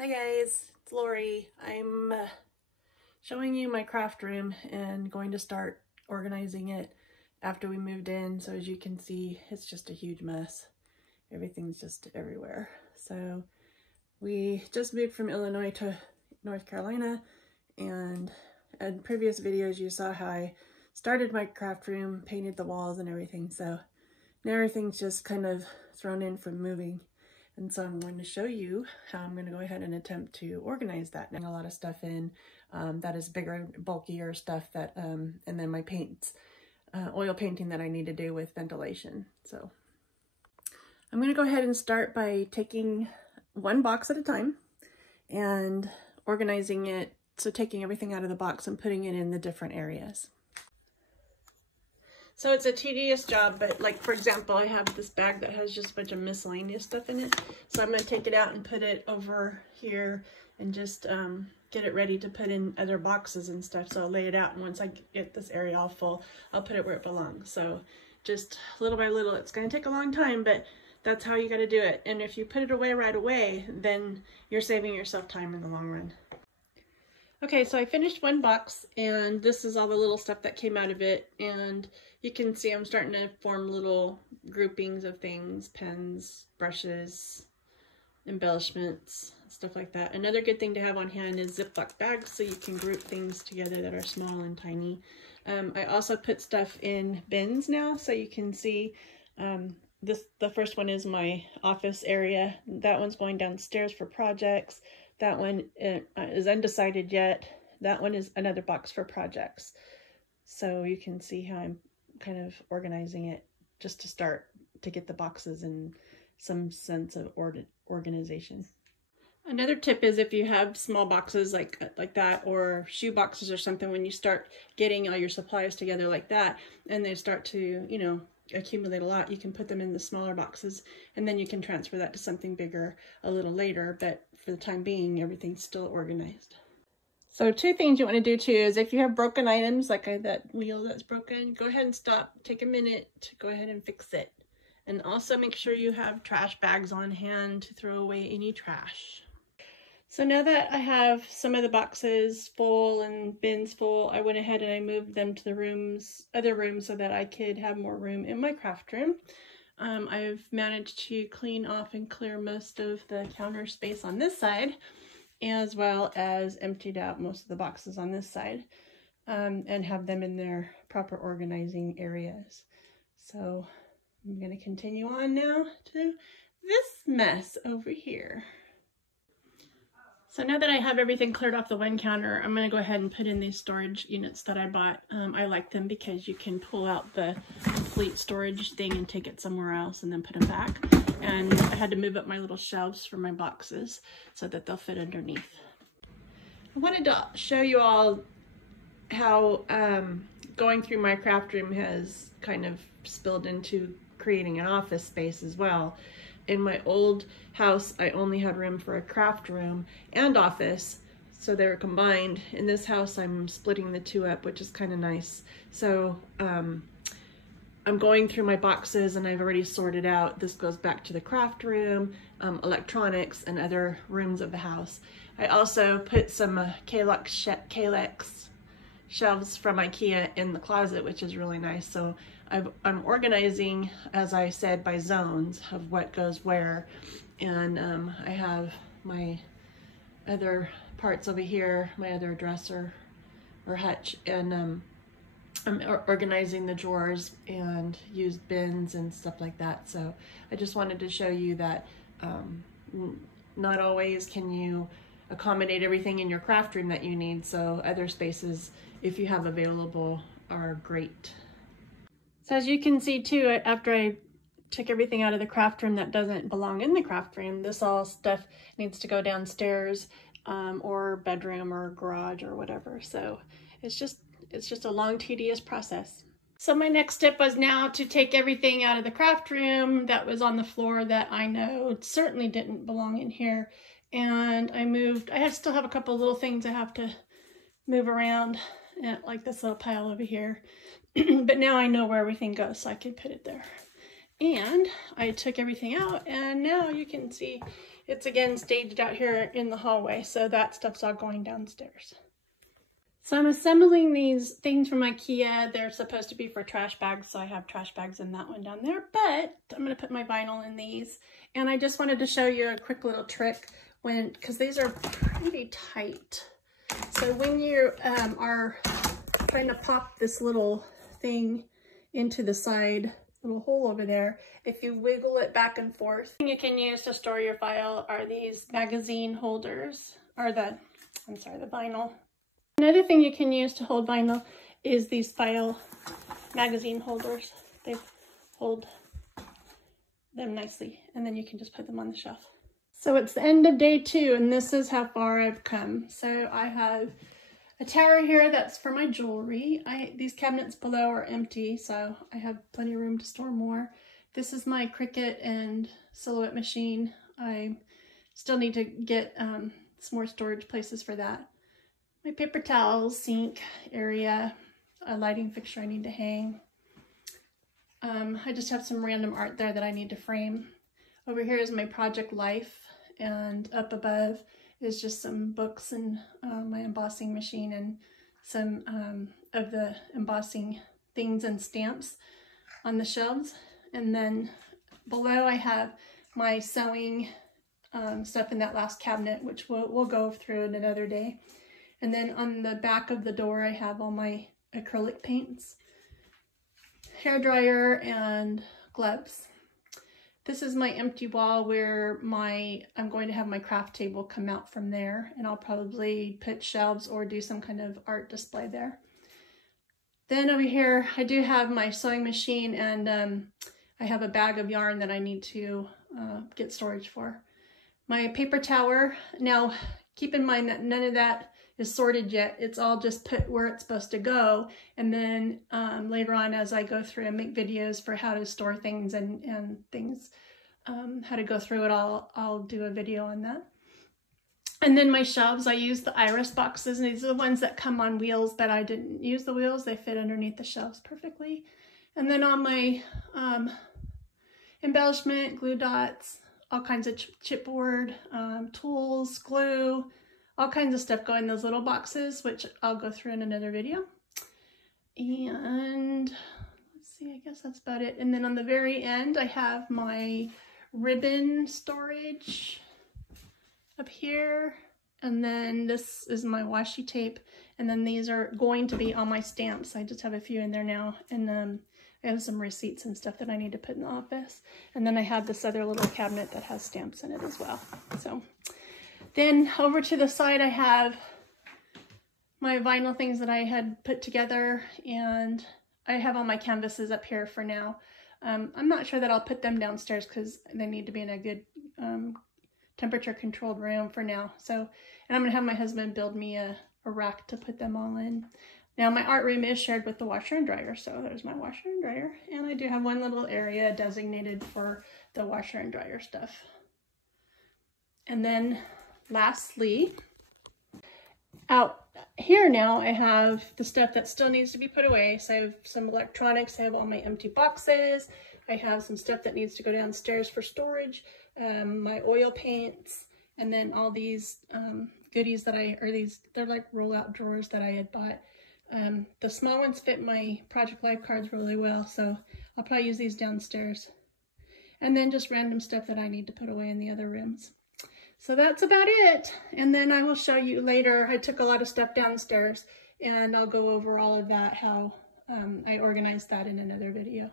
Hi guys, it's Lori. I'm showing you my craft room and going to start organizing it after we moved in. So as you can see, it's just a huge mess. Everything's just everywhere. So we just moved from Illinois to North Carolina, and in previous videos you saw how I started my craft room, painted the walls and everything. So now everything's just kind of thrown in from moving. And so I'm going to show you how I'm going to go ahead and attempt to organize that. A lot of stuff in that is bigger, bulkier stuff that, and then my paints, oil painting that I need to do with ventilation. So I'm going to go ahead and start by taking one box at a time and organizing it. So taking everything out of the box and putting it in the different areas. So it's a tedious job, but like, for example, I have this bag that has just a bunch of miscellaneous stuff in it. So I'm going to take it out and put it over here and just get it ready to put in other boxes and stuff. So I'll lay it out, and once I get this area all full, I'll put it where it belongs. So just little by little, it's going to take a long time, but that's how you got to do it. And if you put it away right away, then you're saving yourself time in the long run. Okay, so I finished one box, and this is all the little stuff that came out of it, and you can see I'm starting to form little groupings of things, pens, brushes, embellishments, stuff like that. Another good thing to have on hand is Ziploc bags, so you can group things together that are small and tiny. I also put stuff in bins now, so you can see the first one is my office area. That one's going downstairs for projects. That one is undecided yet. That one is another box for projects. So you can see how I'm kind of organizing it just to start to get the boxes in some sense of organization. Another tip is if you have small boxes like that, or shoe boxes or something, when you start getting all your supplies together like that and they start to, you know, accumulate a lot, you can put them in the smaller boxes, and then you can transfer that to something bigger a little later, but for the time being, everything's still organized. So two things you want to do too is if you have broken items, like that wheel that's broken, go ahead and stop, take a minute to go ahead and fix it. And also make sure you have trash bags on hand to throw away any trash. So now that I have some of the boxes full and bins full, I went ahead and I moved them to the other rooms so that I could have more room in my craft room. I've managed to clean off and clear most of the counter space on this side, as well as emptied out most of the boxes on this side, and have them in their proper organizing areas. So I'm going to continue on now to this mess over here. So now that I have everything cleared off the one counter, I'm going to go ahead and put in these storage units that I bought. I like them because you can pull out the complete storage thing and take it somewhere else and then put them back. And I had to move up my little shelves for my boxes so that they'll fit underneath. I wanted to show you all how going through my craft room has kind of spilled into creating an office space as well. In my old house, I only had room for a craft room and office, so they were combined. In this house, I'm splitting the two up, which is kind of nice. So I'm going through my boxes, and I've already sorted out. This goes back to the craft room, electronics, and other rooms of the house. I also put some Kallax shelves from IKEA in the closet, which is really nice. So I'm organizing, as I said, by zones of what goes where. And I have my other parts over here, my other dresser or hutch, and I'm organizing the drawers and used bins and stuff like that. So I just wanted to show you that not always can you accommodate everything in your craft room that you need. So other spaces, if you have available, are great. So as you can see too, after I took everything out of the craft room that doesn't belong in the craft room, this all stuff needs to go downstairs or bedroom or garage or whatever. So it's just a long, tedious process. So my next step was now to take everything out of the craft room that was on the floor that I know certainly didn't belong in here. And I still have a couple of little things I have to move around, like this little pile over here. But now I know where everything goes, so I can put it there. And I took everything out, and now you can see it's again staged out here in the hallway. So that stuff's all going downstairs. So I'm assembling these things from IKEA. They're supposed to be for trash bags, so I have trash bags in that one down there, but I'm gonna put my vinyl in these. And I just wanted to show you a quick little trick because these are pretty tight. So when you are trying to pop this little thing into the side, little hole over there, if you wiggle it back and forth, you can use to store your file are these magazine holders, or the vinyl. Another thing you can use to hold vinyl is these file magazine holders. They hold them nicely, and then you can just put them on the shelf. So it's the end of day 2, and this is how far I've come. So I have a tower here that's for my jewelry. These cabinets below are empty, so I have plenty of room to store more. This is my Cricut and Silhouette machine. I still need to get some more storage places for that. My paper towels, sink area, a lighting fixture I need to hang. I just have some random art there that I need to frame. Over here is my Project Life, and up above is just some books and my embossing machine and some of the embossing things and stamps on the shelves. And then below I have my sewing stuff in that last cabinet, which we'll go through in another day. And then on the back of the door, I have all my acrylic paints, hairdryer, and gloves. This is my empty wall where I'm going to have my craft table come out from there, and I'll probably put shelves or do some kind of art display there. Then over here, I do have my sewing machine, and I have a bag of yarn that I need to get storage for. My paper tower, now keep in mind that none of that is sorted yet. It's all just put where it's supposed to go. And then later on, as I go through and make videos for how to store things and things, how to go through it all, I'll do a video on that. And then my shelves, I use the Iris boxes, and these are the ones that come on wheels, but I didn't use the wheels. They fit underneath the shelves perfectly. And then on my embellishment, glue dots, all kinds of chipboard, tools, glue, all kinds of stuff go in those little boxes, which I'll go through in another video. And let's see, I guess that's about it. And then on the very end, I have my ribbon storage up here. And then this is my washi tape. And then these are going to be all my stamps. I just have a few in there now. And I have some receipts and stuff that I need to put in the office. And then I have this other little cabinet that has stamps in it as well. So then over to the side, I have my vinyl things that I had put together, and I have all my canvases up here for now. I'm not sure that I'll put them downstairs because they need to be in a good temperature controlled room for now. So, and I'm gonna have my husband build me a rack to put them all in. Now my art room is shared with the washer and dryer, so there's my washer and dryer, and I do have one little area designated for the washer and dryer stuff. And then lastly, out here now I have the stuff that still needs to be put away. So I have some electronics, I have all my empty boxes, I have some stuff that needs to go downstairs for storage, my oil paints, and then all these goodies that they're like roll-out drawers that I had bought. The small ones fit my Project Life cards really well, so I'll probably use these downstairs. And then just random stuff that I need to put away in the other rooms. So that's about it. And then I will show you later. I took a lot of stuff downstairs, and I'll go over all of that, how I organized that in another video.